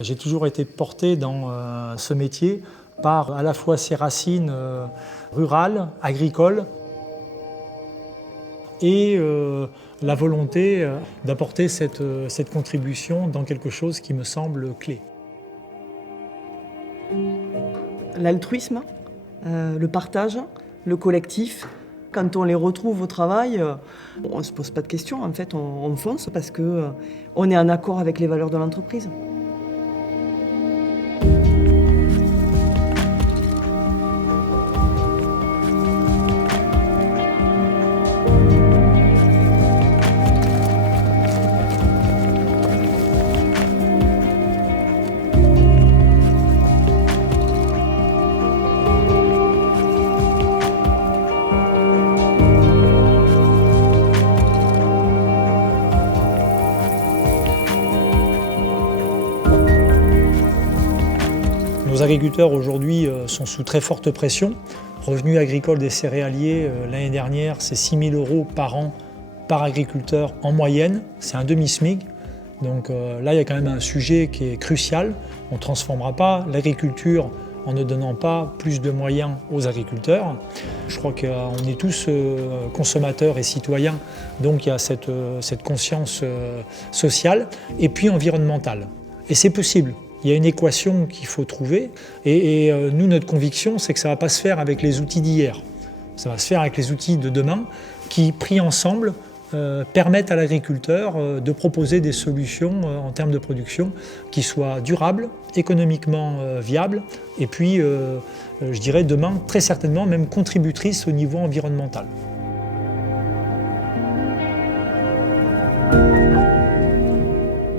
J'ai toujours été porté dans ce métier par à la fois ses racines rurales, agricoles, et la volonté d'apporter cette contribution dans quelque chose qui me semble clé. L'altruisme, le partage, le collectif. Quand on les retrouve au travail, on ne se pose pas de questions, en fait, on fonce parce qu'on est en accord avec les valeurs de l'entreprise. Nos agriculteurs aujourd'hui sont sous très forte pression. Revenu agricole des céréaliers l'année dernière, c'est 6 000 € par an par agriculteur en moyenne. C'est un demi-SMIC. Donc là, il y a quand même un sujet qui est crucial. On ne transformera pas l'agriculture en ne donnant pas plus de moyens aux agriculteurs. Je crois qu'on est tous consommateurs et citoyens, donc il y a cette conscience sociale et puis environnementale. Et c'est possible. Il y a une équation qu'il faut trouver et nous, notre conviction, c'est que ça ne va pas se faire avec les outils d'hier. Ça va se faire avec les outils de demain qui, pris ensemble, permettent à l'agriculteur de proposer des solutions en termes de production qui soient durables, économiquement viables et puis, je dirais, demain, très certainement, même contributrices au niveau environnemental.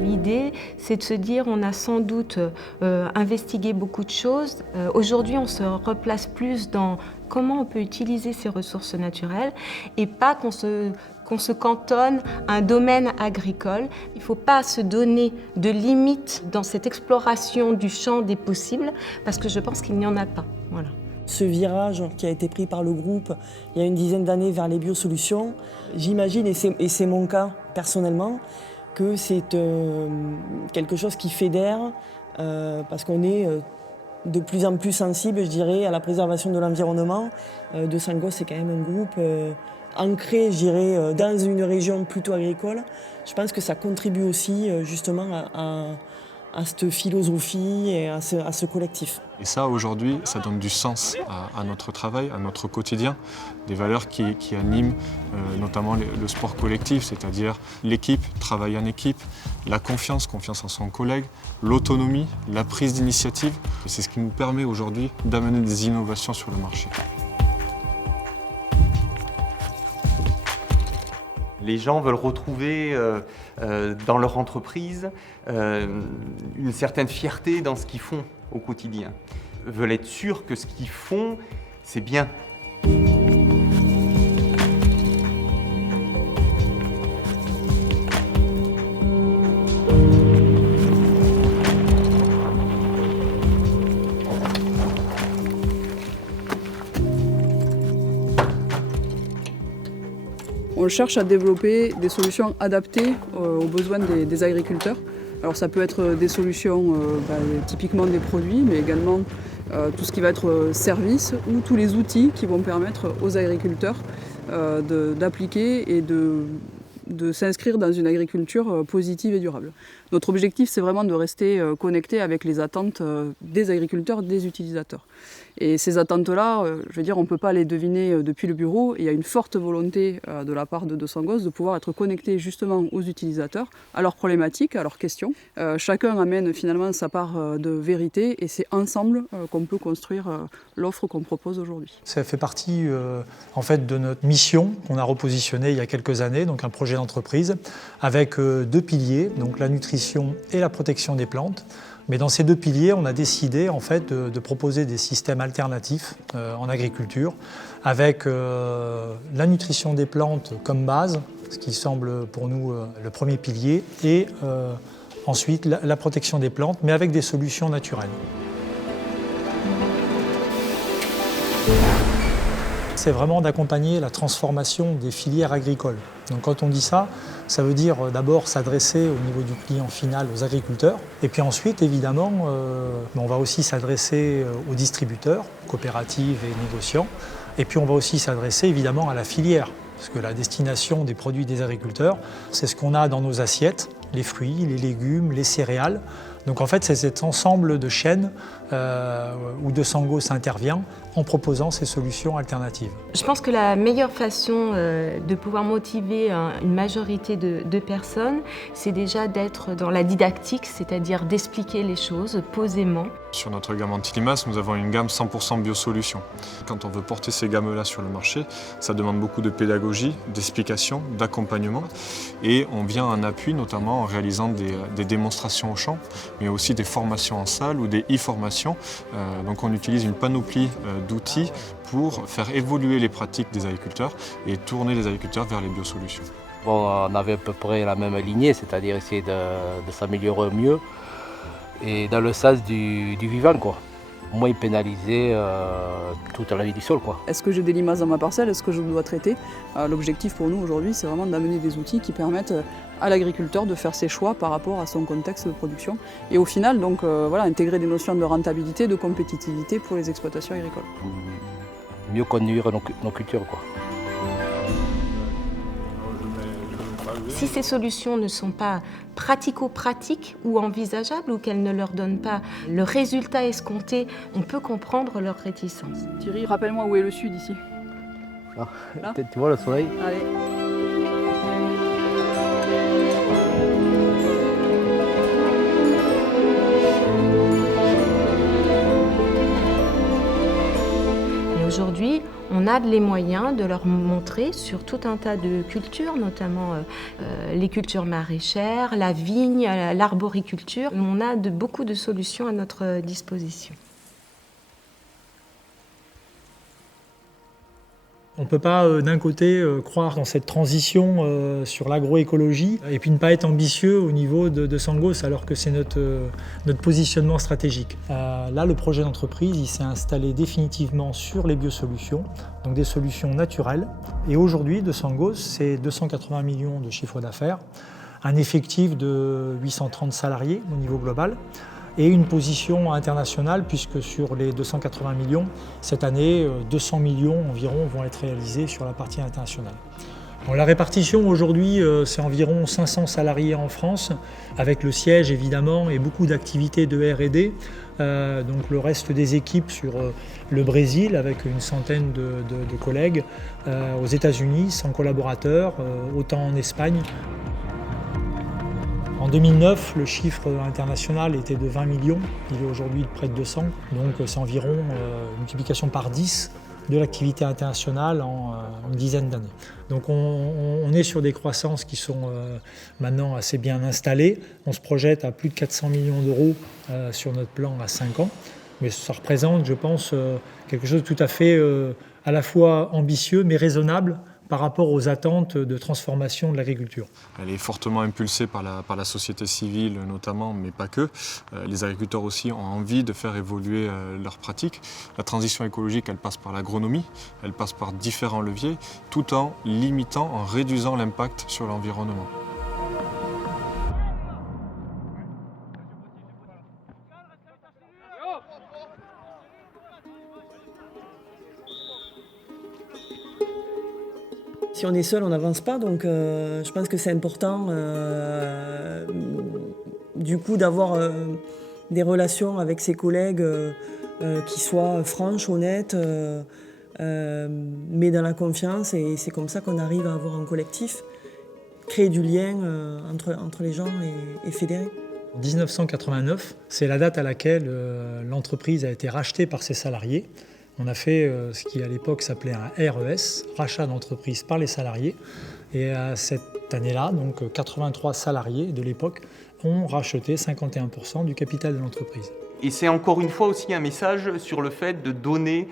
L'idée, c'est de se dire on a sans doute investigué beaucoup de choses. Aujourd'hui, on se replace plus dans comment on peut utiliser ces ressources naturelles et pas qu'on se cantonne à un domaine agricole. Il ne faut pas se donner de limites dans cette exploration du champ des possibles parce que je pense qu'il n'y en a pas. Voilà. Ce virage qui a été pris par le groupe il y a une dizaine d'années vers les biosolutions, j'imagine, et c'est mon cas personnellement, que c'est quelque chose qui fédère parce qu'on est de plus en plus sensible, je dirais, à la préservation de l'environnement. Dosangos, c'est quand même un groupe ancré, je dirais, dans une région plutôt agricole. Je pense que ça contribue aussi justement à cette philosophie et à ce collectif. Et ça, aujourd'hui, ça donne du sens à notre travail, à notre quotidien, des valeurs qui animent notamment le sport collectif, c'est-à-dire l'équipe, travail en équipe, la confiance en son collègue, l'autonomie, la prise d'initiative. C'est ce qui nous permet aujourd'hui d'amener des innovations sur le marché. Les gens veulent retrouver dans leur entreprise une certaine fierté dans ce qu'ils font au quotidien. Veulent être sûrs que ce qu'ils font, c'est bien. On cherche à développer des solutions adaptées aux besoins des agriculteurs. Alors ça peut être des solutions typiquement des produits, mais également tout ce qui va être service ou tous les outils qui vont permettre aux agriculteurs d'appliquer et de s'inscrire dans une agriculture positive et durable. Notre objectif, c'est vraiment de rester connecté avec les attentes des agriculteurs, des utilisateurs. Et ces attentes-là, je veux dire, on ne peut pas les deviner depuis le bureau. Il y a une forte volonté de la part de Dosangos de pouvoir être connecté justement aux utilisateurs, à leurs problématiques, à leurs questions. Chacun amène finalement sa part de vérité et c'est ensemble qu'on peut construire l'offre qu'on propose aujourd'hui. Ça fait partie en fait de notre mission qu'on a repositionnée il y a quelques années, donc un projet d'entreprise avec 2 piliers, donc la nutrition et la protection des plantes. Mais dans ces 2 piliers, on a décidé en fait de proposer des systèmes alternatifs en agriculture avec la nutrition des plantes comme base, ce qui semble pour nous le premier pilier, et ensuite la protection des plantes, mais avec des solutions naturelles. c'est vraiment d'accompagner la transformation des filières agricoles. Donc quand on dit ça, ça veut dire d'abord s'adresser au niveau du client final aux agriculteurs, et puis ensuite évidemment on va aussi s'adresser aux distributeurs, coopératives et négociants, et puis on va aussi s'adresser évidemment à la filière, parce que la destination des produits des agriculteurs, c'est ce qu'on a dans nos assiettes, les fruits, les légumes, les céréales. Donc en fait, c'est cet ensemble de chaînes où De Sangos intervient en proposant ces solutions alternatives. Je pense que la meilleure façon de pouvoir motiver une majorité de personnes, c'est déjà d'être dans la didactique, c'est-à-dire d'expliquer les choses posément. Sur notre gamme Antilimace, nous avons une gamme 100% biosolutions. Quand on veut porter ces gammes-là sur le marché, ça demande beaucoup de pédagogie, d'explication, d'accompagnement. Et on vient en appui, notamment en réalisant des démonstrations au champ, mais aussi des formations en salle ou des e-formations. Donc on utilise une panoplie d'outils pour faire évoluer les pratiques des agriculteurs et tourner les agriculteurs vers les biosolutions. Bon, on avait à peu près la même lignée, c'est-à-dire essayer de s'améliorer au mieux et dans le sens du vivant, quoi. Moins pénaliser toute la vie du sol, quoi. Est-ce que j'ai des limaces dans ma parcelle? Est-ce que je dois traiter? L'objectif pour nous aujourd'hui, c'est vraiment d'amener des outils qui permettent à l'agriculteur de faire ses choix par rapport à son contexte de production. Et au final, donc, voilà, intégrer des notions de rentabilité, de compétitivité pour les exploitations agricoles. Mieux conduire nos cultures, quoi. Si ces solutions ne sont pas pratico-pratiques ou envisageables ou qu'elles ne leur donnent pas le résultat escompté, on peut comprendre leur réticence. Thierry, rappelle-moi où est le sud ici. Ah, là tu vois le soleil? Allez. Aujourd'hui, on a les moyens de leur montrer sur tout un tas de cultures, notamment les cultures maraîchères, la vigne, l'arboriculture. On a beaucoup de solutions à notre disposition. On ne peut pas d'un côté croire dans cette transition sur l'agroécologie et puis ne pas être ambitieux au niveau de Sangos alors que c'est notre positionnement stratégique. Là, le projet d'entreprise il s'est installé définitivement sur les biosolutions, donc des solutions naturelles. Et aujourd'hui, De Sangos, c'est 280 millions de chiffre d'affaires, un effectif de 830 salariés au niveau global, et une position internationale puisque sur les 280 millions, cette année, 200 millions environ vont être réalisés sur la partie internationale. Bon, la répartition aujourd'hui, c'est environ 500 salariés en France, avec le siège évidemment et beaucoup d'activités de R&D. Donc le reste des équipes sur le Brésil avec une centaine de collègues, aux États-Unis 100 collaborateurs, autant en Espagne. En 2009, le chiffre international était de 20 millions, il est aujourd'hui de près de 200, donc c'est environ une multiplication par 10 de l'activité internationale en une dizaine d'années. Donc on est sur des croissances qui sont maintenant assez bien installées. On se projette à plus de 400 millions d'euros sur notre plan à 5 ans, mais ça représente, je pense, quelque chose de tout à fait à la fois ambitieux mais raisonnable par rapport aux attentes de transformation de l'agriculture. Elle est fortement impulsée par la société civile notamment, mais pas que. Les agriculteurs aussi ont envie de faire évoluer leurs pratiques. La transition écologique, elle passe par l'agronomie, elle passe par différents leviers, tout en limitant, en réduisant l'impact sur l'environnement. Si on est seul, on n'avance pas, donc je pense que c'est important du coup d'avoir des relations avec ses collègues qui soient franches, honnêtes, mais dans la confiance, et c'est comme ça qu'on arrive à avoir un collectif, créer du lien entre les gens et fédérer. En 1989, c'est la date à laquelle l'entreprise a été rachetée par ses salariés. On a fait ce qui à l'époque s'appelait un RES, rachat d'entreprise par les salariés. Et à cette année-là, donc 83 salariés de l'époque ont racheté 51% du capital de l'entreprise. Et c'est encore une fois aussi un message sur le fait de donner,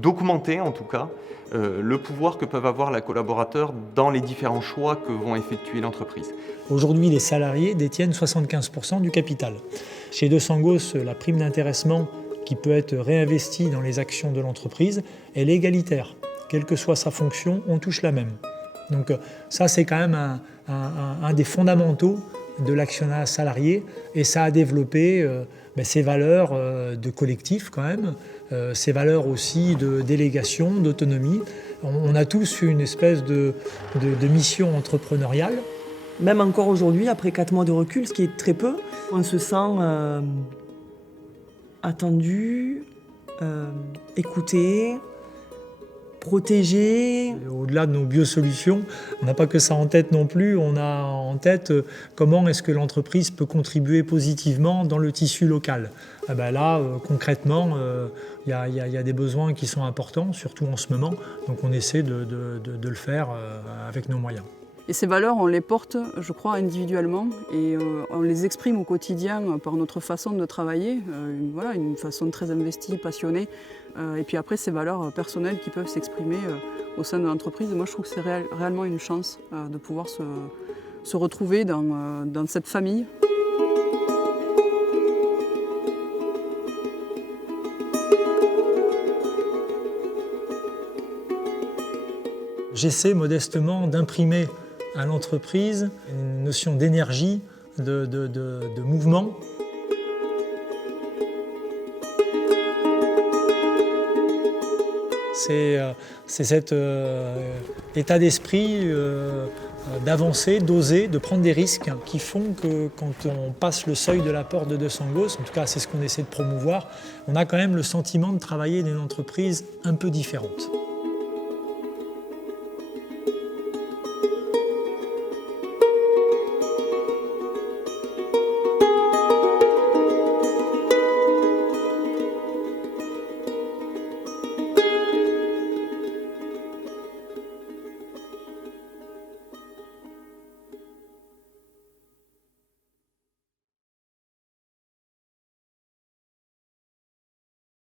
d'augmenter en tout cas, le pouvoir que peuvent avoir les collaborateurs dans les différents choix que vont effectuer l'entreprise. Aujourd'hui, les salariés détiennent 75% du capital. Chez De Sangos, la prime d'intéressement qui peut être réinvestie dans les actions de l'entreprise, elle est égalitaire. quelle que soit sa fonction, on touche la même. Donc ça, c'est quand même un des fondamentaux de l'actionnat salarié, et ça a développé ces valeurs de collectif quand même, ces valeurs aussi de délégation, d'autonomie. On a tous une espèce de mission entrepreneuriale. Même encore aujourd'hui, après 4 mois de recul, ce qui est très peu, on se sent attendu, écouté, protégé. Au-delà de nos biosolutions, on n'a pas que ça en tête non plus, on a en tête comment est-ce que l'entreprise peut contribuer positivement dans le tissu local. Là, concrètement, il y a des besoins qui sont importants, surtout en ce moment, donc on essaie de le faire avec nos moyens. Et ces valeurs, on les porte, je crois, individuellement et on les exprime au quotidien par notre façon de travailler, une façon très investie, passionnée. Et puis après, ces valeurs personnelles qui peuvent s'exprimer au sein de l'entreprise. Moi, je trouve que c'est réellement une chance de pouvoir se retrouver dans cette famille. J'essaie modestement d'imprimer à l'entreprise une notion d'énergie, de mouvement. C'est cet état d'esprit d'avancer, d'oser, de prendre des risques qui font que quand on passe le seuil de la porte de 200 Gosses, en tout cas c'est ce qu'on essaie de promouvoir, on a quand même le sentiment de travailler dans une entreprise un peu différente.